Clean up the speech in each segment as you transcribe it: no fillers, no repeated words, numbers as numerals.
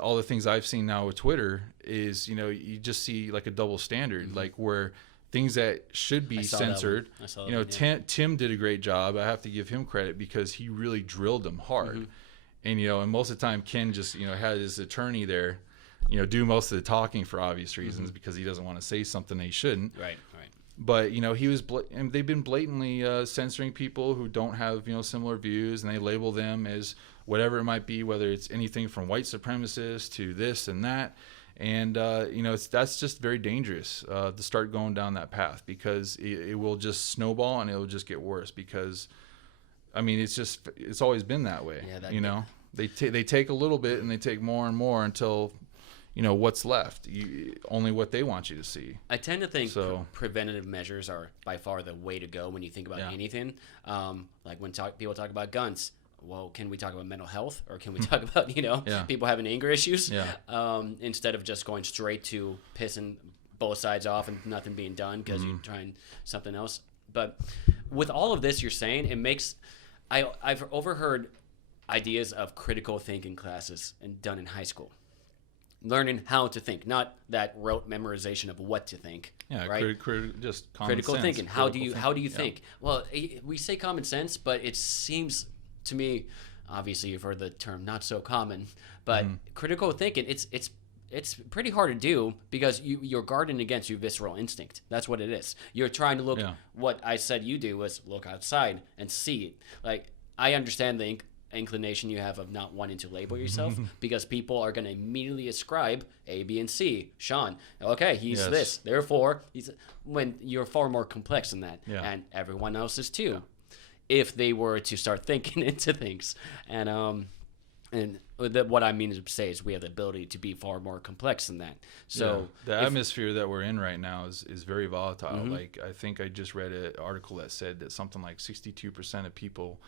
all the things I've seen now with Twitter is, you just see like a double standard, like where things that should be censored. I saw that one, Tim did a great job. I have to give him credit because he really drilled them hard. And, and most of the time Ken just, had his attorney there, do most of the talking for obvious reasons because he doesn't want to say something he shouldn't. Right. But, he was, and they've been blatantly censoring people who don't have, similar views, and they label them as whatever it might be, whether it's anything from white supremacists to this and that. And, that's just very dangerous to start going down that path, because it will just snowball and it will just get worse because, it's always been that way. Yeah, They take a little bit and they take more and more until, what's left, only what they want you to see. I tend to think preventative measures are by far the way to go when you think about anything. Like when people talk about guns, well, can we talk about mental health, or can we talk about, people having anger issues? Instead of just going straight to pissing both sides off and nothing being done because you're trying something else. But with all of this you're saying, it makes... I've overheard ideas of critical thinking classes done in high school. Learning how to think, not that rote memorization of what to think. Yeah, right? Just common critical sense. Thinking. How do you think? Well, we say common sense, but it seems to me, obviously you've heard the term not so common, but critical thinking, it's pretty hard to do because you're guarding against your visceral instinct. That's what it is. You're trying to look. What I said you do was look outside and see it. Like, I understand the inclination you have of not wanting to label yourself because people are going to immediately ascribe A, B, and C. Sean, okay, he's this, therefore he's... When you're far more complex than that, and everyone else is too, if they were to start thinking into things. And what I mean to say is we have the ability to be far more complex than that. So the atmosphere that we're in right now is very volatile. Like, I think I just read an article that said that something like 62% of people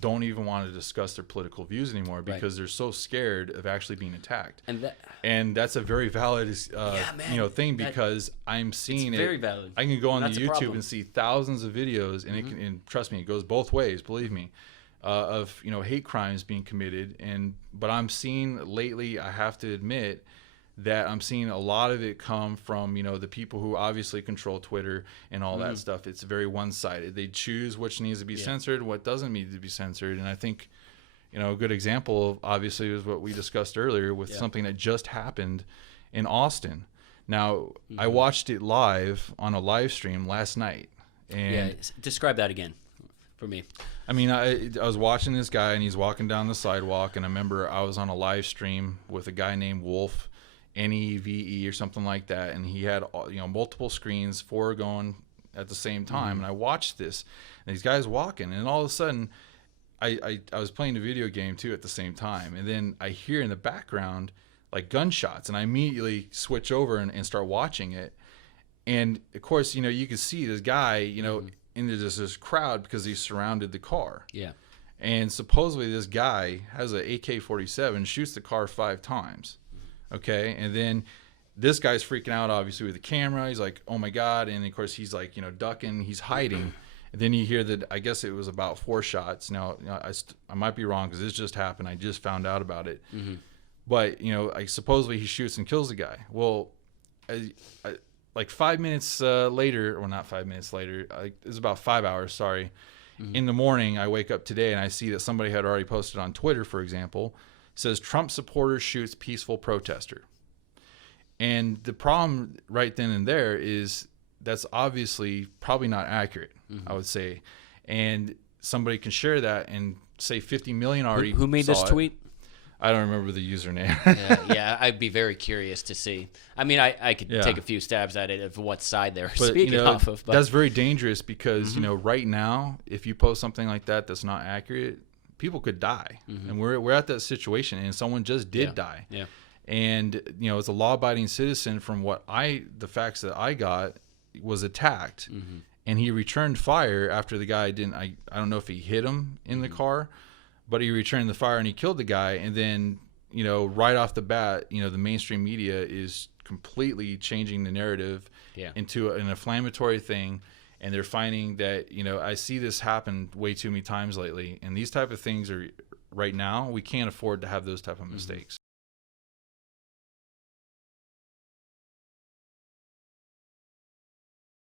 don't even want to discuss their political views anymore because they're so scared of actually being attacked. And that's a very valid thing, because I'm seeing it's very valid. I can go on the YouTube and see thousands of videos, and and trust me, it goes both ways, believe me, of hate crimes being committed. But I'm seeing lately, I have to admit, that I'm seeing a lot of it come from, the people who obviously control Twitter and all that stuff. It's very one-sided. They choose which needs to be censored, what doesn't need to be censored. And I think, a good example, obviously, is what we discussed earlier with something that just happened in Austin. Now, I watched it live on a live stream last night. And describe that again for me. I was watching this guy, and he's walking down the sidewalk, and I remember I was on a live stream with a guy named Wolf, Neve or something like that, and he had multiple screens, 4 going at the same time, and I watched this, and these guys walking, and all of a sudden I was playing a video game too at the same time, and then I hear in the background like gunshots, and I immediately switch over and start watching it, and of course you can see this guy into this crowd because he surrounded the car, and supposedly this guy has an AK-47, shoots the car 5 times. Okay, and then this guy's freaking out, obviously, with the camera. He's like, oh, my God. And, of course, he's, like, ducking. He's hiding. And then you hear that, I guess it was about 4 shots. Now, I might be wrong because this just happened. I just found out about it. But, supposedly he shoots and kills the guy. Well, like 5 minutes later, or not 5 minutes later, it was about 5 hours, sorry. In the morning, I wake up today, and I see that somebody had already posted on Twitter, for example, says Trump supporter shoots peaceful protester. And the problem right then and there is that's obviously probably not accurate, I would say. And somebody can share that and say 50 million already Who made this tweet? I don't remember the username. I'd be very curious to see. I could take a few stabs at it of what side they're speaking off of. But that's very dangerous because, right now, if you post something like that that's not accurate, people could die, and we're at that situation, and someone just did die. And as a law-abiding citizen, from the facts that I got, was attacked, and he returned fire after the guy didn't. I don't know if he hit him in the car, but he returned the fire and he killed the guy. And then right off the bat, the mainstream media is completely changing the narrative into an inflammatory thing. And they're finding that, I see this happen way too many times lately. And these type of things are, right now, we can't afford to have those type of mistakes.